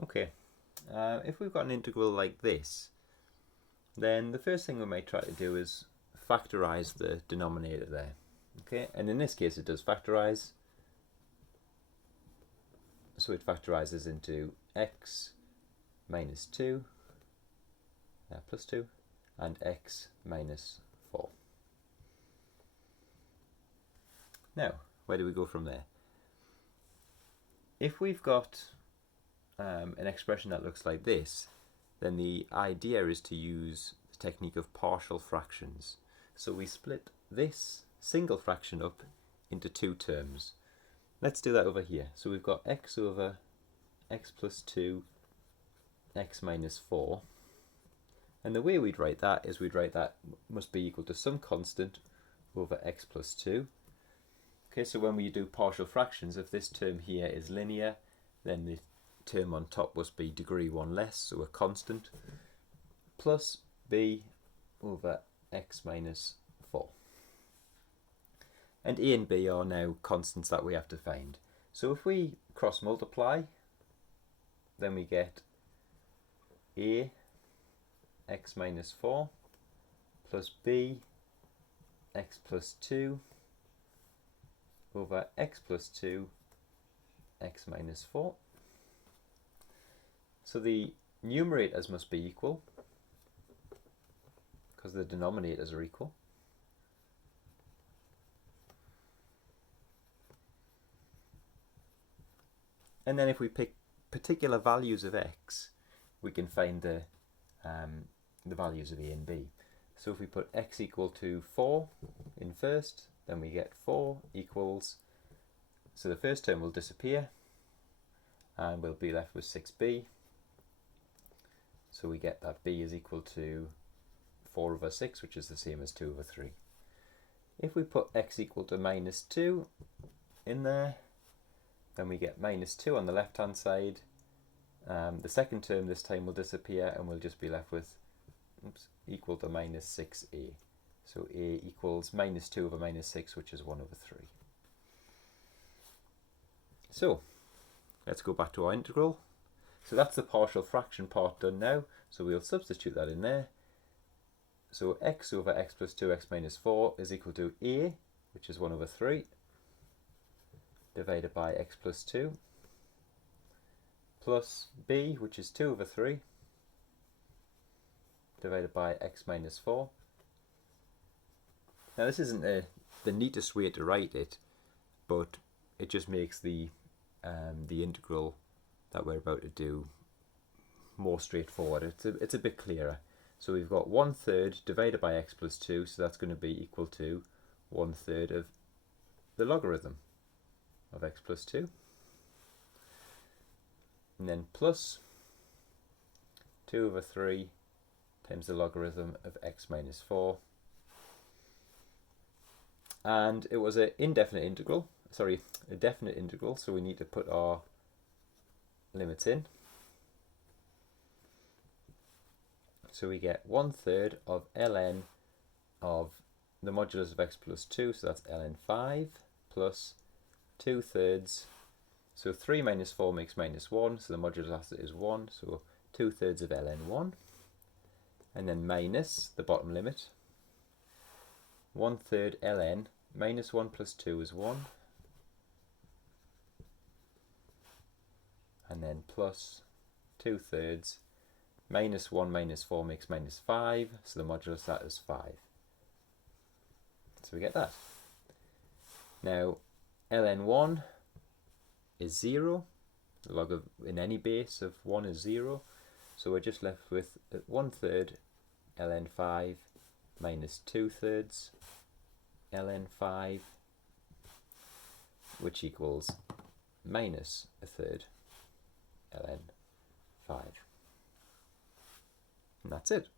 Okay, if we've got an integral like this, then the first thing we might try to do is factorize the denominator there. Okay, and in this case it does factorize. So it factorizes into x minus 2 plus 2 and x minus 4. Now, where do we go from there? If we've got an expression that looks like this, then the idea is to use the technique of partial fractions. So we split this single fraction up into two terms. Let's do that over here. So we've got x over x plus 2, x minus 4. And the way we'd write that is we'd write that must be equal to some constant over x plus 2. Okay, so when we do partial fractions, if this term here is linear, then the term on top must be degree 1 less, so a constant, plus b over x minus 4. And a and b are now constants that we have to find. So if we cross multiply, then we get a x minus 4 plus b x plus 2 over x plus 2 x minus 4. So the numerators must be equal because the denominators are equal. And then if we pick particular values of x, we can find the values of a and b. So if we put x equal to 4 in first, then we get 4 equals, so the first term will disappear and we'll be left with 6b. So we get that b is equal to 4 over 6, which is the same as 2 over 3. If we put x equal to minus 2 in there, then we get minus 2 on the left hand side. The second term this time will disappear and we'll just be left with equal to minus 6a. So a equals minus 2 over minus 6, which is 1 over 3. So let's go back to our integral. So that's the partial fraction part done now. So we'll substitute that in there. So x over x plus 2 x minus 4 is equal to a, which is 1 over 3, divided by x plus 2, plus b, which is 2 over 3, divided by x minus 4. Now this isn't the neatest way to write it, but it just makes the integral that we're about to do more straightforward. It's a bit clearer. So we've got 1/3 divided by x plus 2, so that's going to be equal to 1/3 of the logarithm of x plus 2. And then plus 2 over 3 times the logarithm of x minus 4. And it was a definite integral, so we need to put our limits in. So we get 1/3 of ln of the modulus of x plus 2, so that's ln 5, plus 2/3. So 3 minus 4 makes minus 1, so the modulus is 1, so 2/3 of ln 1. And then minus the bottom limit. 1/3 ln minus 1 plus 2 is 1. And then plus 2/3. Minus 1 minus 4 makes minus 5, so the modulus of that is 5. So we get that. Now, ln 1 is 0. The log of in any base of 1 is 0. So we're just left with 1/3 ln 5 minus 2/3 ln 5, which equals minus 1/3 ln 5. And that's it.